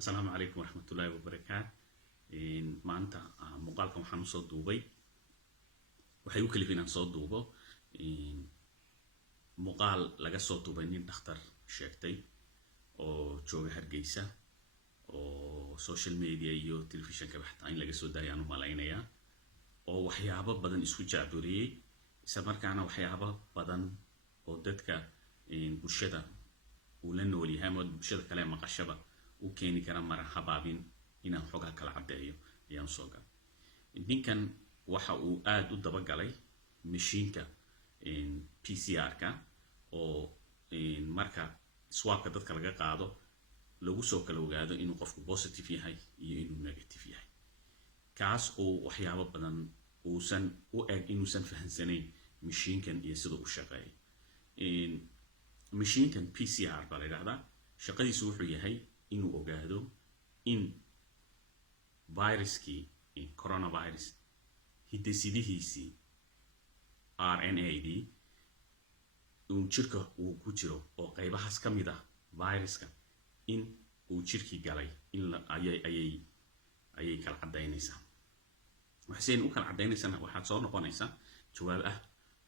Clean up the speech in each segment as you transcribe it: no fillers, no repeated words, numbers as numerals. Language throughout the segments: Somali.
السلام عليكم ورحمة الله وبركاته. maanta muuqaalkan waxaan usoo duubay waxay u kalifeen aan soo duubo muuqaal laga soo duubay nin dhakhtar sheegtay oo jooga Hargeysa oo social media iyo telefishinka baxta in laga soo daayay aan u malaynayaa oo waxyaabo badan isku jacburiyay isla markaana waxyaabo badan oo dadka bulshada uu la nool yahay ama bulshada kale maqashaba uu keeni kara marxabaabin inaan xogaa kala cadeeyo ayaan soo galay. ninkan waxa uu aad u daba galay mashiinka PCR-ka oo marka swabka dadka laga qaado lagu soo kala ogaado inuu qofku positive yahay iyo inuu negative yahay. kaas oo waxyaabo badan uusan u eg inuusan fahansanayn mashiinkan iyo sida uu shaqeeyo. mashiinkan PCR baa la yiraahdaa. shaqadiisu wuxuu yahay inuu ogaado in viruskii coronavirus hidde-sidihiisii RNA-dii uu jirka uu ku jiro oo qaybahaas ka mid ah viruska in uu jirkii galay in ayay kala cadaynaysaa. waxayna u kala cadaynaysaa waxaad soo noqonaysaa jawaab ah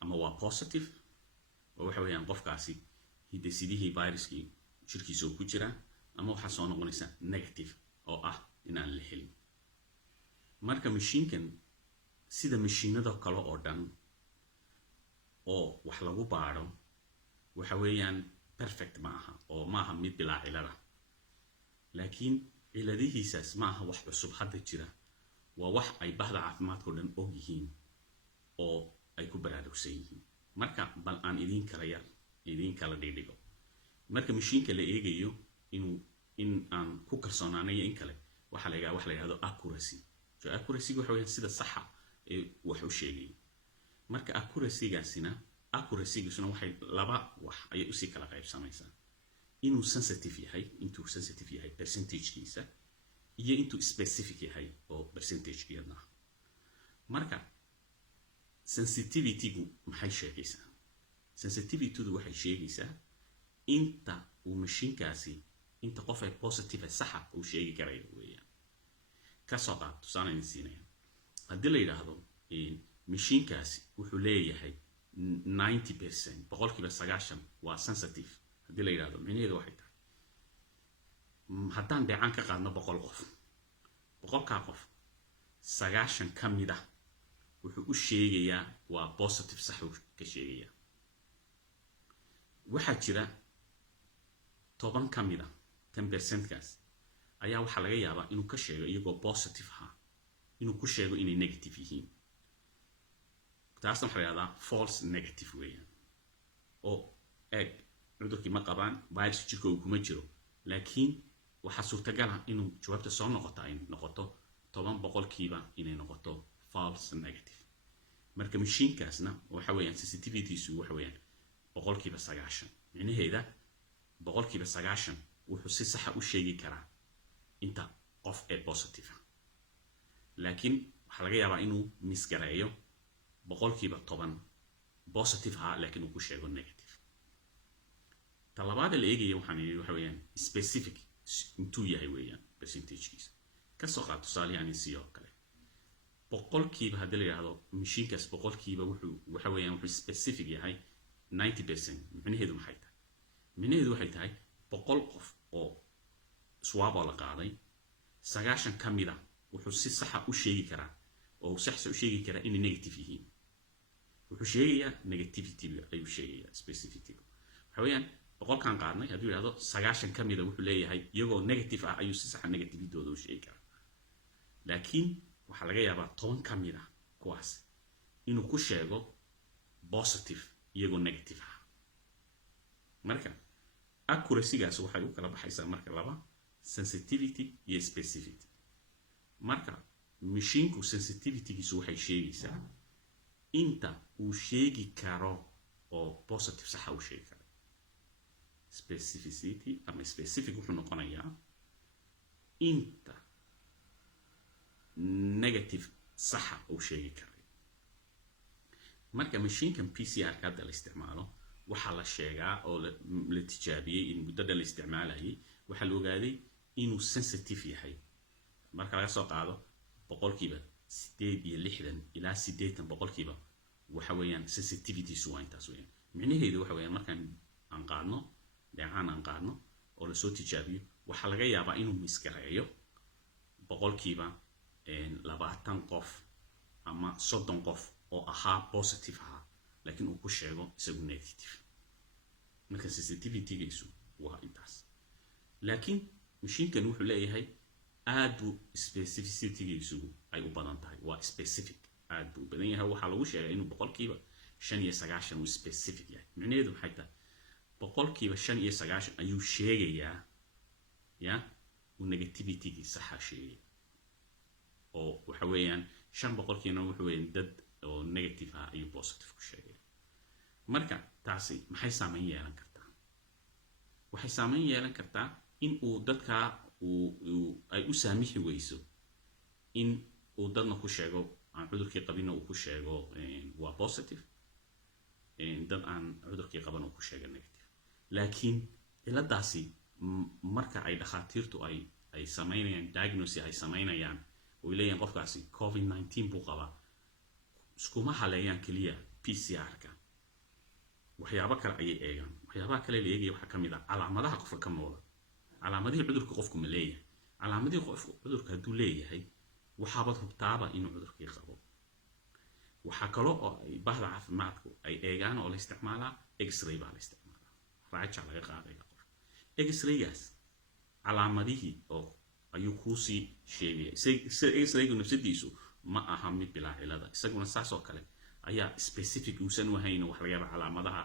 ama waa positive oo waxa weeyaan qofkaasi hidde-sidihii viruskii jirkiisa uu ku jiraa, ama waxaa soo noqonaysa negative oo ah inaan la helin. marka mashiinkan sida mashiinada kale oo dhan oo wax lagu baaro waxa weeyaan perfect ma aha oo maaha mid bilaa cilada, laakiin ciladihiisaas ma aha wax cusub hadda jira. waa wax ay bahda caafimaadka oo dhan og yihiin oo ay ku baraarugsan yihiin. marka bal aan idin kala dhigdhigo. marka mashiinka la eegayo in aan ku kalsoonaanayo in kale waxa la yiraahdo accuracy. accuracy waxa weeyaan sida saxa ee wax u sheegay. marka accuracy-gaasina waxay laba wax ay u sii kala qaybsamaysaa. inuu sensitive yahay percentage-kiisa iyo intuu specific yahay oo percentage-keedna. marka sensitivity-gu maxay sheegaysaa? sensitivity-du waxay sheegaysaa inta uu mashiinkaasi inta qof ay positive saxa uu sheegi karayo weeyaan. ka soo qaad tusaale in siinaya haddii la yiraahdo mashiinkaasi wuxuu leeyahay 90% boqolkiiba 90 waa sensitive. haddii la yiraahdo micnaheedu waxay tahay haddaan dheecaan ka qaadno 100 qof, 100 qof 90 ka mid ah wuxuu u sheegayaa waa positive sax uu ka sheegayaa. waxaa jira 10 ka mid ah 10%kaas ayaa waxaa laga yaabaa inuu ka sheego iyagoo positive ah inuu ku sheego inay negative yihiin. taasna waxaa la yiraahdaa false negative weeyaan. oo cudurkii ma qabaan, virus jirkooda kuma jiro, laakiin waxaa suurtagal ah inuu jawaabta soo noqoto ay noqoto 10% inay noqoto false negative. marka mashiinkaasna waxa weeyaan sensitivity-isu waxa weeyaan 90%. micnaheeda 90% wuxuu si sax ah u sheegi karaa inta qof ee positive ah, laakiin waxa laga yaabaa inuu misgareeyo 10% positive ah laakiin uu ku sheego negative. talabaad la eegayo waxa weeyaan specific intuu yahay weeyaan percentage-kiisa. ka soo qaad tusaale aan sidoo kale 100% haddii la yiraahdo mashiinkaas 100% waxa weeyaan wuxuu specific yahay 90%. micnaheedu maxay tahay? micnaheedu waxay tahay 100 qof oo swab la qaaday 90 ka mid ah wuxuu si sax ah u sheegi karaa oo sax u sheegi karaa inay negative yihiin. wuxuu sheegayaa negativity ayuu sheegayaa specificity. waxa weeyaan 100 kan qaadnay haddii la yiraahdo 90 ka mid ah wuxuu leeyahay iyagoo negative ah ayuu si sax ah negativity-dooda u sheegi karaa, laakiin waxa laga yaabaa 10 ka mid ah kuwaas inuu ku sheego positive iyagoo negative ah. marka accuracy-gaas waxay u kala baxaysaa marka laba sensitivity iyo specificity. marka machine-ku sensitivity-giisu waxay sheegaysaa inta uu sheegi karo oo positive sax ah u sheegi karo. specificity ama specific wuxuu noqonayaa inta negative sax ah u sheegi karo. marka machine-kan PCR-ka hadda la isticmaalo waxaa la sheegaa oo la tijaabiyay in muddo la isticmaalayay waxaa la ogaaday inuu sensitive yahay marka laga soo qaado boqolkiiba 60 ilaa 80 boqolkiiba waxa weeyaan sensitivities waa intaas weeyaan micnaheedu waxa weeyaan markaan aan qaadno dheecaan aan qaadno oo la soo tijaabiyo waxa laga yaabaa inuu miskareeyo boqolkiiba 20 qof ama 30 qof oo ahaa positive ahaa laakiin uu ku sheego isagu negative marka sensitivity-giisu waa intaas laakiin mashiinkan wuxuu leeyahay aad buu specificity-giisu ay u badan tahay waa specific aad buu badan yahay waxaa lagu sheegay inuu boqolkiiba 95 uu specific yahay micnaheedu maxay tahay boqolkiiba 95 ayuu sheegayaa ya uu negativity-gi saxa sheegay oo waxa weeyaan 5% wuxuu weeyaan dad oo negative ah ayuu positive ku sheegay marka taasi maxay saameyn yeelan kartaa waxay saameyn yeelan kartaa in uu dadka ay u saamixi weyso in uu dadna ku sheego aan cudurkii qabina uu ku sheego waa positive dad aan cudurkii qaban uu ku sheego negative laakiin ciladaasi marka ay dhakhaatiirtu ay sameynayaan diagnosis ay sameynayaan oo leeyahay qofkaasi COVID-19 buu qabaa iskuma haleeyaan kaliya PCR-ka waxyaabo kale ayay eegaan waxyaabaha kale la eegaya waxaa ka mid ah calaamadaha qofka ka muuqda calaamadihii cudurka qofku ma leeyahay calaamadihii qofku cudurka hadduu leeyahay waxaabad hubtaaba inuu cudurkii qabo waxaa kaloo oo ay bahda caafimaadku ay eegaan oo la isticmaalaa x-ray baa la isticmaalaa raaja laga qaadaya qof x-raygaas calaamadihii oo ayuu kuusii sheegaya x-raygu nafsadiisu ma aha mid bilaa cilada isaguna saas oo kale ayaa specific uusan u ahayn wax laga yaaba calaamadaha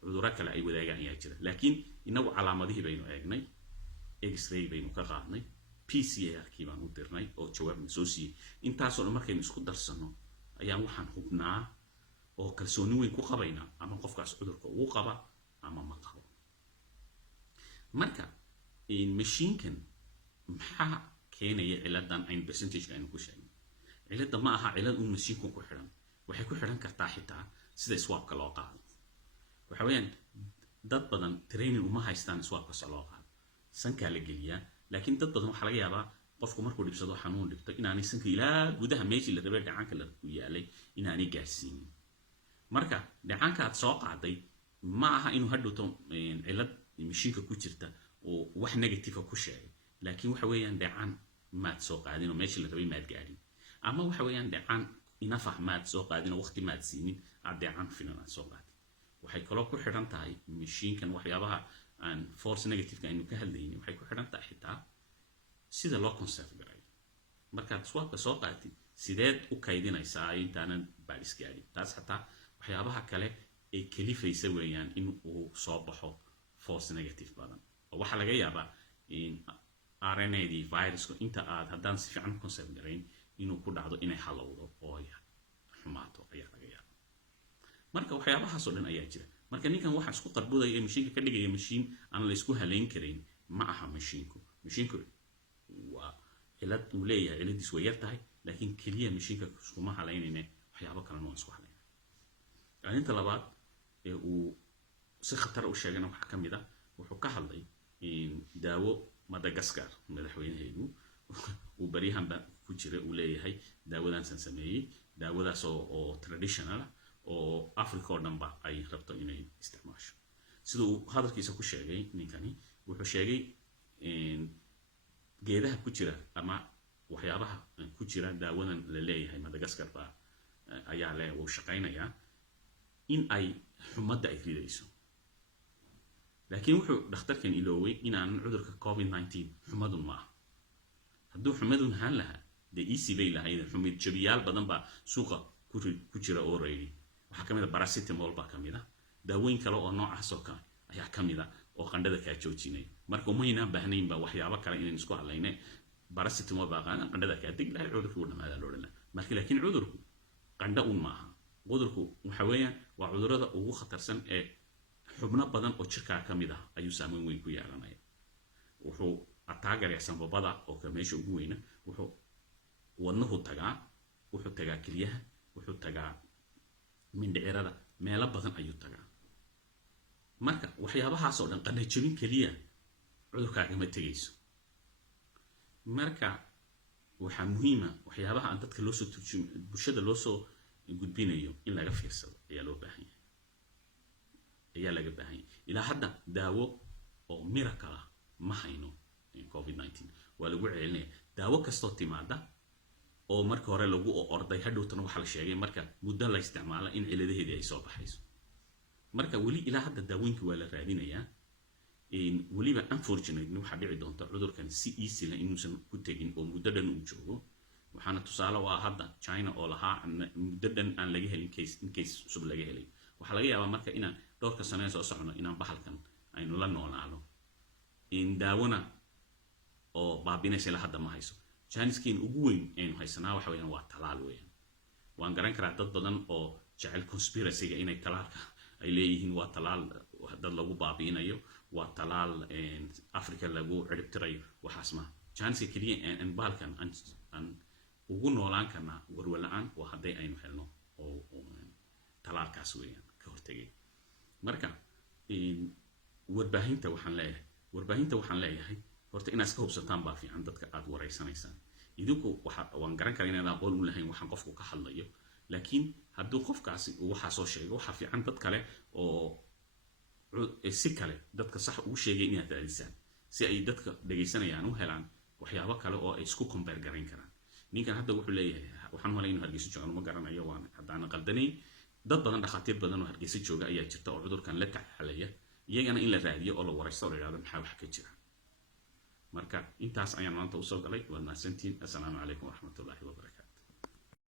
cudurro kale ay wadaagaan ayaa jira laakiin inagu calaamadihii baynu eegnay x-ray baynu ka qaadnay PCR-kii baan u dirnay oo jawaabna soo siiyey intaasoo dhan markaynu isku darsanno ayaan waxaan hubnaa oo kalsooni weyn ku qabaynaa ama qofkaas cudurka uu qaba ama ma qabo marka mashiinkan maxaa keenaya ciladan ayn percentage aynu ku sheegnay cilada ma aha cilad uu mashiinku ku xiran waxay ku xiran kartaa xitaa sida swabka loo qaado waxa weeyaan dad badan training uma haystaan swabka soo loo qaado sankaa la geliyaa laakiin dad badan waxaa laga yaabaa qofku markuu dhibsado xanuun dhibto inaanay sanka ilaa gudaha meeshii la rabay dhacaanka la ku yaalay inaanay gaarsiinin marka dhacaanka aad soo qaaday ma aha inuu hadhowto cilad mashiinka ku jirta oo wax negative ku sheegay laakiin waxa weeyaan dhacaan maad soo qaadin oo meeshii la rabay maad gaarin ama waxa weeyaan dhacaan ina fahmaad soo qaadin oo waqti maad siinin aad dhacaan filan aad soo qaadin waxay kaloo ku xidhan tahay mashiinkan waxyaabaha aan false negative aynu ka hadlaynin waxay ku xidhan tahay xitaa sida loo conserve garay markaad swabka soo qaatid sideed u kaydinaysaa intaanan baadhis gaarin taas xataa waxyaabaha kale ee kalifaysa weeyaan in uu soo baxo false negative badan oo waxaa laga yaabaa RNA-dii viruska inta aad haddaan si fiican conserve garayn inuu ku dhacdo inay halowdo oo ay xumaato ayaa laga yaabaa marka waxyaabahaasoo dhan ayaa jira marka ninkan waxaa isku qarbudaya ee mashiinka ka dhigaya mashiin aan la isku halayn karin ma aha mashiinku waa cilad uu leeyahay ciladiis way yar tahay laakiin keliya mashiinka iskuma halaynayne waxyaabo kalena waan isku halaynay arrinta labaad ee uu si khatar u sheegana waxaa ka mid ah wuxuu ka hadlay daawo Madagascar madaxweynaheedu uu baryahanba ku jira uu leeyahay daawadaasan sameeyey daawadaas oo traditional oo Africa oo dhanba ay rabto inay isticmaasho sida uu hadalkiisa ku sheegay ninkani wuxuu sheegay geedaha ku jira ama waxyaabaha ku jira daawadan la leeyahay Madagascar ba ayaa leh uu shaqaynayaa in ay xumadda ay ridayso laakiin wuxuu dhakhtarkan ilooway inaan cudurka COVID-19 xumadun ma aha hadduu xumadun ahaan lahaa dee easy bay lahayd xumid jabiyaal badan baa suuqa ku jira already waxaa ka mid ah paracetamol baa ka mid ah daawooyin kale oo noocaas oo kale ayaa ka mid ah oo qandhada kaa joojinay marka umaynaan baahnayn baa waxyaabo kale inaan isku hadlayne paracetamol baa qandhada kaa deg lahay cudurkii uu dhamaadaa loo dhan marka laakiin cudurku qandho un maaha cudurku waxa weeyaan waa cudurrada ugu khatarsan ee xubno badan oo jirkaa ka mid ah ayuu saameyn weyn ku yeelanaya wuxuu ataagaya sanbabada oo ka meesha ugu weyna wuxuu wadnuhu tagaa wuxuu tagaa keliyaha wuxuu tagaa mindhicirada meelo badan ayuu tagaa marka waxyaabahaas oo dhan qandho jabin keliya cudurkaaga ma tegayso marka waxaa muhiima waxyaabaha aan dadka loo soo turjum bulshada loo soo gudbinayo in laga fiirsado ayaa loo baahan yahay ayaa laga baahan yahay ilaa hadda daawo oo miracle ah ma hayno covid-19 waa lagu celinaya daawo kastoo timaada oo marka hore lagu orday hadhowtana waxaa la sheegay marka muddo la isticmaala in ciladaheedii ay soo baxayso marka weli ilaa hadda daawooyinka waa la raadinayaa weliba unfortunately waxaa dhici doonta cudurkan si easy inuusan ku tegin oo muddo dhan uu joogo waxaana tusaale u ah hadda China oo lahaa muddo dhan aan laga helin in case cusub laga helay waxaa laga yaabaa marka inaan dhowrka sano soo socono inaan bahalkan aynu la noolaano daawona oo baabinaysa ilaa hadda ma hayso Chinese-kiin ugu weyn aynu haysanaa waxa weeyaan waa talaal weeyaan waan garan karaa dad badan oo jecel conspiracy-ga inay talaalka ay leeyihiin waa talaal dad lagu baabinayo waa talaal Africa lagu ciribtirayo waxaas ma Chinese-ka kaliya aan bahalkan aan ugu noolaan karnaa warwala'aan waa hadday aynu helno oo talaalkaas weeyaan ka hortagay marka warbaahinta waxaan leeyahay horta inaad iska hubsataan baa fiican dadka aad wareysanaysaan idinku waan garan karaa inaad aqoon u lahayn waxaan qofku ka hadlayo laakiin hadduu qofkaasi uu waxaa soo sheego waxaa fiican dad kale oo si kale dadka sax ugu sheegay inaad raadisaan si ay dadka dhagaysanayaan u helaan waxyaabo kale oo ay isku compare garayn karaan ninkan hadda wuxuu leeyahay waxaan malay inuu Hargeysa joogo ma garanayo waan haddaan qaldanayn dad badan dhakhaatiir badan oo Hargeysa jooga ayaa jirta oo cudurkan la tacaalaya iyagana in la raadiyo oo la wareysto oo la yiraahdo maxaa wax ka jira marka intaas ayaan maanta u soo galay waa mahadsantiin assalaamu calaykum waraxmatullaahi wabarakaatuh